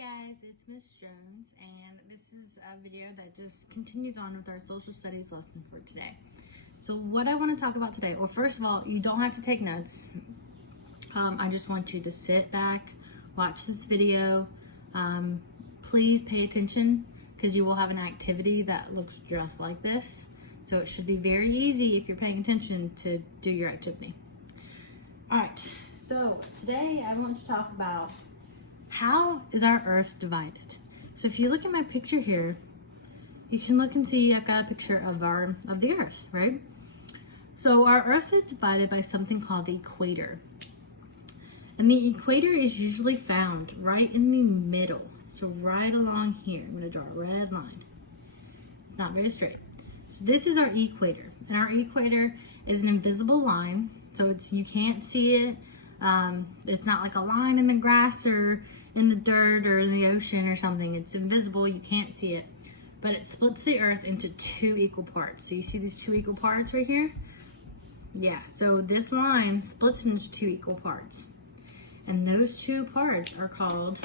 guys, it's Miss Jones, and this is a video that just continues on with our social studies lesson for today. So what I want to talk about today, well, first of all, you don't have to take notes. I just want you to sit back, watch this video. Please pay attention because you will have an activity that looks just like this. So it should be very easy if you're paying attention to do your activity. All right, so today I want to talk about how is our Earth divided. So if you look at my picture here, you can look and see I've got a picture of the Earth, right? So our Earth is divided by something called the equator. And the equator is usually found right in the middle. So right along here, I'm going to draw a red line. It's not very straight. So this is our equator. And our equator is an invisible line. So you can't see it. It's not like a line in the grass or in the dirt or in the ocean or something. It's invisible, you can't see it. But it splits the Earth into two equal parts. So you see these two equal parts right here? Yeah, so this line splits into two equal parts. And those two parts are called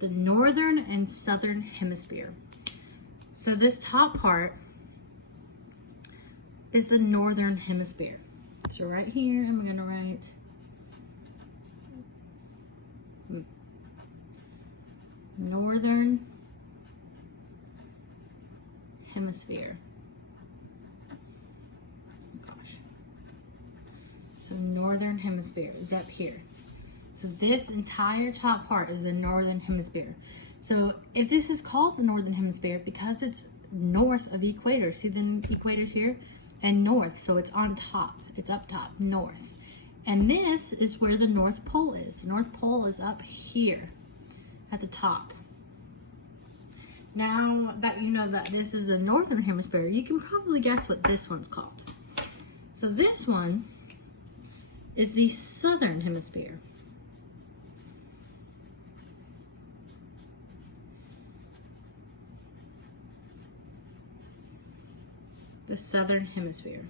the northern and southern hemisphere. So this top part is the northern hemisphere. So right here, I'm going to write northern hemisphere. Gosh. So northern hemisphere is up here. So this entire top part is the northern hemisphere. So if this is called the northern hemisphere because it's north of the equator, see the equator's here? And north, so it's on top. It's up top, north. And this is where the North Pole is. The North Pole is up here at the top. Now that you know that this is the northern hemisphere, you can probably guess what this one's called. So this one is the southern hemisphere. The southern hemisphere.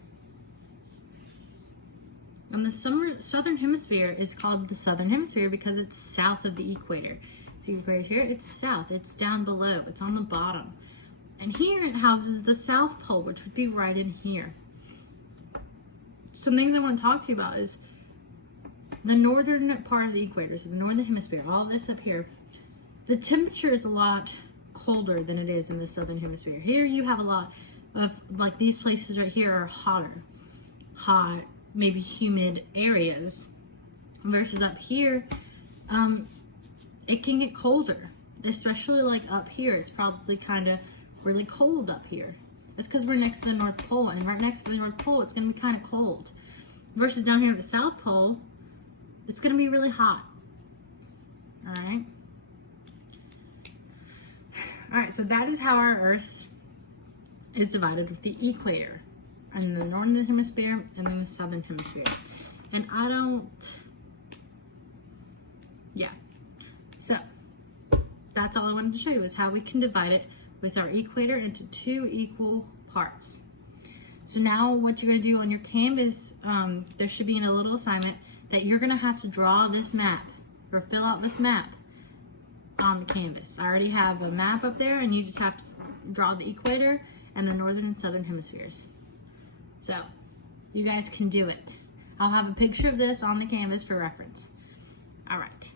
And the southern hemisphere is called the southern hemisphere because it's south of the equator. See right here? It's south. It's down below. It's on the bottom. And here it houses the South Pole, which would be right in here. Some things I want to talk to you about is the northern part of the equator, so the northern hemisphere, all this up here. The temperature is a lot colder than it is in the southern hemisphere. Here you have a lot of, like these places right here are hotter, hot, maybe humid areas, versus up here, it can get colder, especially like up here. It's probably kind of really cold up here. That's because we're next to the North Pole, and right next to the North Pole, it's going to be kind of cold. Versus down here at the South Pole, it's going to be really hot. All right. All right, so that is how our Earth is divided with the equator and the northern hemisphere and then the southern hemisphere. And so that's all I wanted to show you is how we can divide it with our equator into two equal parts. So now what you're going to do on your canvas, there should be in a little assignment that you're going to have to draw this map or fill out this map on the canvas. I already have a map up there, and you just have to draw the equator and the northern and southern hemispheres. So you guys can do it. I'll have a picture of this on the canvas for reference. All right.